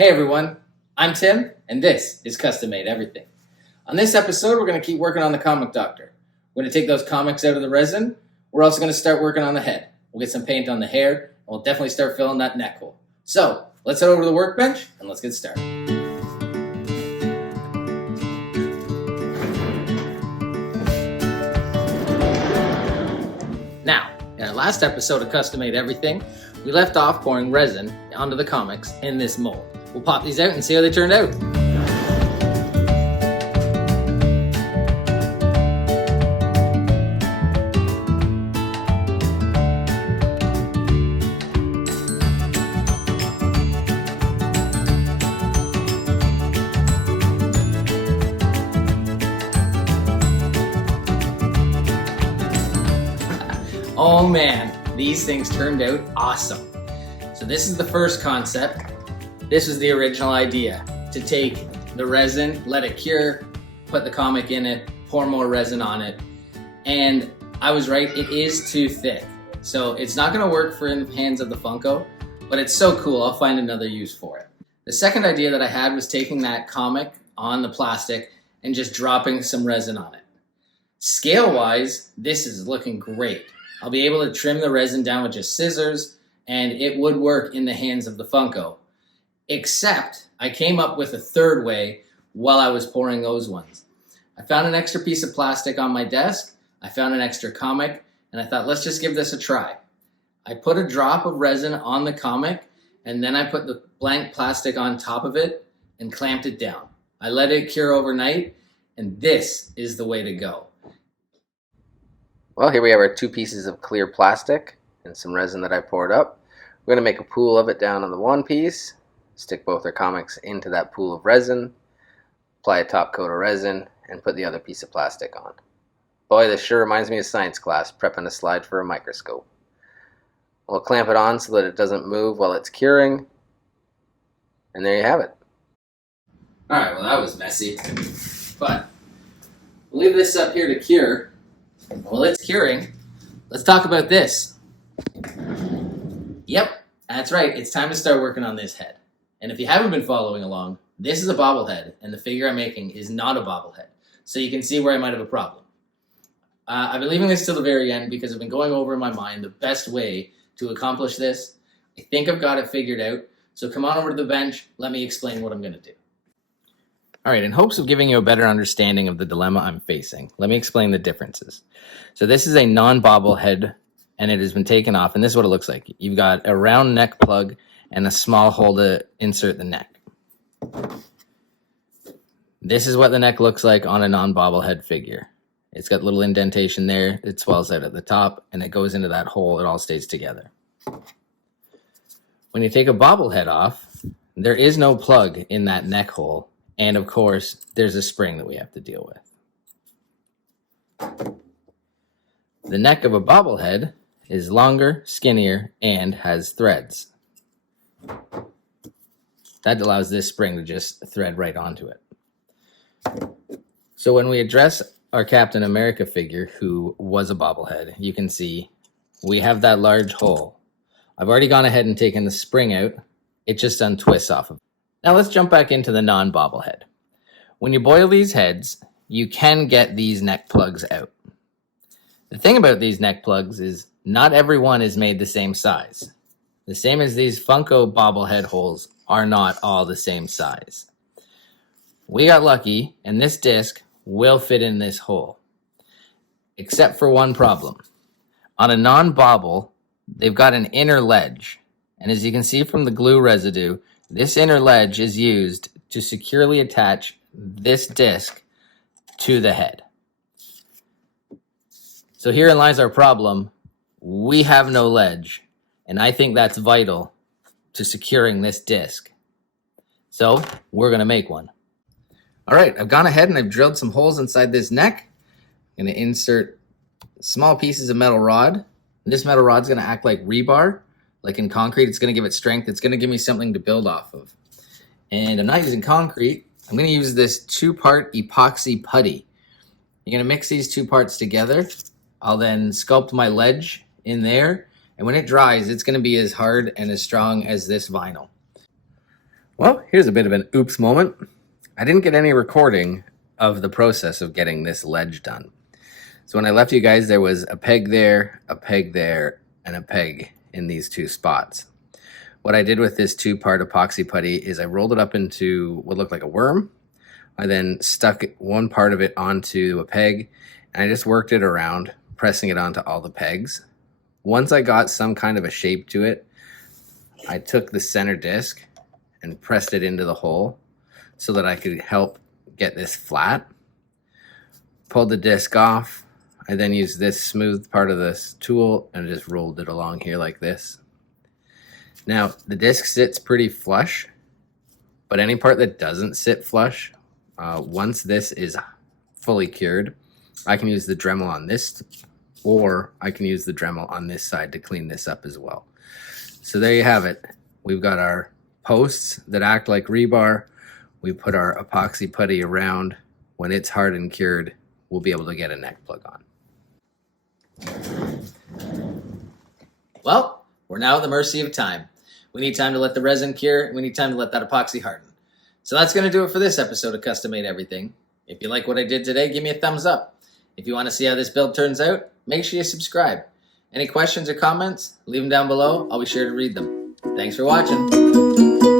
Hey everyone, I'm Tim, and this is Custom Made Everything. On this episode, we're going to keep working on the comic doctor. We're going to take those comics out of the resin. We're also going to start working on the head. We'll get some paint on the hair, and we'll definitely start filling that neck hole. So, let's head over to the workbench, and let's get started. Now, in our last episode of Custom Made Everything, we left off pouring resin onto the comics in this mold. We'll pop these out and see how they turned out. Oh man, these things turned out awesome. So this is the first concept. This was the original idea, to take the resin, let it cure, put the comic in it, pour more resin on it. And I was right, it is too thick. So it's not gonna work for in the hands of the Funko, but it's so cool, I'll find another use for it. The second idea that I had was taking that comic on the plastic and just dropping some resin on it. Scale-wise, this is looking great. I'll be able to trim the resin down with just scissors, and it would work in the hands of the Funko. Except, I came up with a third way while I was pouring those ones. I found an extra piece of plastic on my desk, I found an extra comic, and I thought, let's just give this a try. I put a drop of resin on the comic, and then I put the blank plastic on top of it and clamped it down. I let it cure overnight, and this is the way to go. Well, here we have our two pieces of clear plastic and some resin that I poured up. We're going to make a pool of it down on the one piece, stick both our comics into that pool of resin, apply a top coat of resin, and put the other piece of plastic on. Boy, this sure reminds me of science class, prepping a slide for a microscope. We'll clamp it on so that it doesn't move while it's curing, and there you have it. Alright, well that was messy, but we'll leave this up here to cure. While it's curing, let's talk about this. Yep, that's right, it's time to start working on this head. And if you haven't been following along, this is a bobblehead, and the figure I'm making is not a bobblehead. So you can see where I might have a problem. I've been leaving this till the very end because I've been going over in my mind the best way to accomplish this. I think I've got it figured out. So come on over to the bench, let me explain what I'm going to do. All right, in hopes of giving you a better understanding of the dilemma I'm facing, let me explain the differences. So this is a non-bobblehead, and it has been taken off, and this is what it looks like. You've got a round neck plug and a small hole to insert the neck. This is what the neck looks like on a non-bobblehead figure. It's got a little indentation there, it swells out at the top, and it goes into that hole, it all stays together. When you take a bobblehead off, there is no plug in that neck hole, and of course, there's a spring that we have to deal with. The neck of a bobblehead is longer, skinnier, and has threads. That allows this spring to just thread right onto it. So when we address our Captain America figure, who was a bobblehead, you can see we have that large hole. I've already gone ahead and taken the spring out. It just untwists off of it. Now let's jump back into the non-bobblehead. When you boil these heads, you can get these neck plugs out. The thing about these neck plugs is not everyone is made the same size. The same as these Funko bobblehead holes are not all the same size. We got lucky, and this disc will fit in this hole. Except for one problem. On a non-bobble, they've got an inner ledge. And as you can see from the glue residue, this inner ledge is used to securely attach this disc to the head. So herein lies our problem. We have no ledge, and I think that's vital to securing this disc. So we're gonna make one. All right, I've gone ahead and I've drilled some holes inside this neck. I'm gonna insert small pieces of metal rod. And this metal rod's gonna act like rebar. Like in concrete, it's gonna give it strength. It's gonna give me something to build off of. And I'm not using concrete. I'm gonna use this 2-part epoxy putty. You're gonna mix these 2 parts together. I'll then sculpt my ledge in there, and when it dries, it's gonna be as hard and as strong as this vinyl. Well, here's a bit of an oops moment. I didn't get any recording of the process of getting this ledge done. So when I left you guys, there was a peg there, and a peg in these two spots. What I did with this 2-part epoxy putty is I rolled it up into what looked like a worm. I then stuck one part of it onto a peg, and I just worked it around, pressing it onto all the pegs. Once I got some kind of a shape to it, I took the center disc and pressed it into the hole so that I could help get this flat. Pulled the disc off. I then used this smooth part of this tool and just rolled it along here like this. Now, the disc sits pretty flush, but any part that doesn't sit flush, once this is fully cured, I can use the Dremel on this, or I can use the Dremel on this side to clean this up as well. So there you have it. We've got our posts that act like rebar. We put our epoxy putty around. When it's hard and cured, we'll be able to get a neck plug on. Well, we're now at the mercy of time. We need time to let the resin cure, and we need time to let that epoxy harden. So that's going to do it for this episode of Custom Made Everything. If you like what I did today, give me a thumbs up. If you want to see how this build turns out, make sure you subscribe. Any questions or comments, leave them down below. I'll be sure to read them. Thanks for watching.